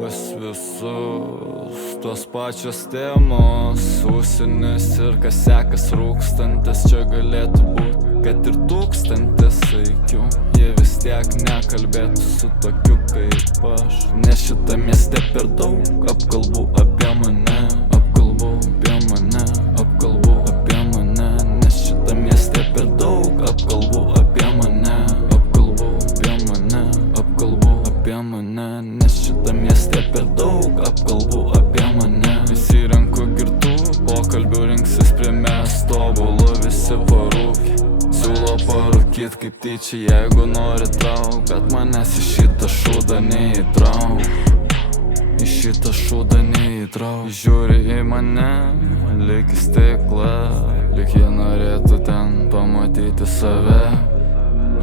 Pas visus tos pačios temos, užsienis ir kas sekas rūkstantis. Čia galėtų būt, kad ir 1000 aikių, jie vis tiek nekalbėtų su tokiu kaip aš. Nes šitą mieste per daug apkalbų apie mane, apkalbų apie mane, apkalbų apie mane. Nes šitą mieste per daug apkalbų apie mane, apkalbų apie mane, apkalbų apie mane. Nes šitą mieste per daug apkalbų apie mane. Įsirenku girtų pokalbių, rinksis prie mes tobulų, visi parūkė. Siūlo parūkyt kaip tyčia, jeigu nori trauk, bet manęs į šitą šūdą neįtrauk, į šitą šūdą neįtrauk. Žiūri į mane, lyg į stiklą, lyg jie norėtų ten pamatyti save.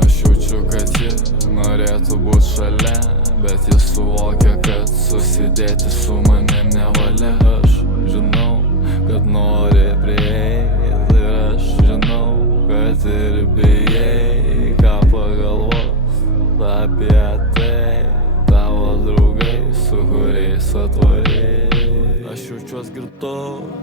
Aš jaučiu, kad jie norėtų būt šalia, bet jie suvokia, kad susidėti su manim nevalia. Aš žinau, kad nori prieit, ir aš žinau, kad ir bijai, ką pagalvos apie tai tavo draugai, su kuriais atvarei. Aš jaučiuos girtu,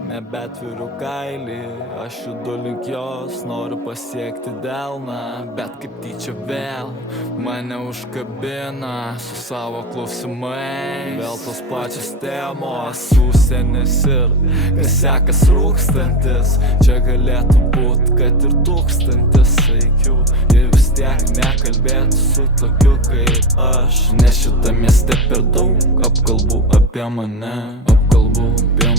nebetviriu kailį, aš judu link jos, noriu pasiekti delną, bet kaip tyčia vėl mane užkabina su savo klausimais. Vėl tos pačios temos, užsienis ir kas sekas rūkstantis. Čia galėtų būt, kad ir 1000 aikių, jie vis tiek nekalbėtų su tokiu kaip aš. Nes šitą mieste per daug apkalbų apie mane, apkalbų apie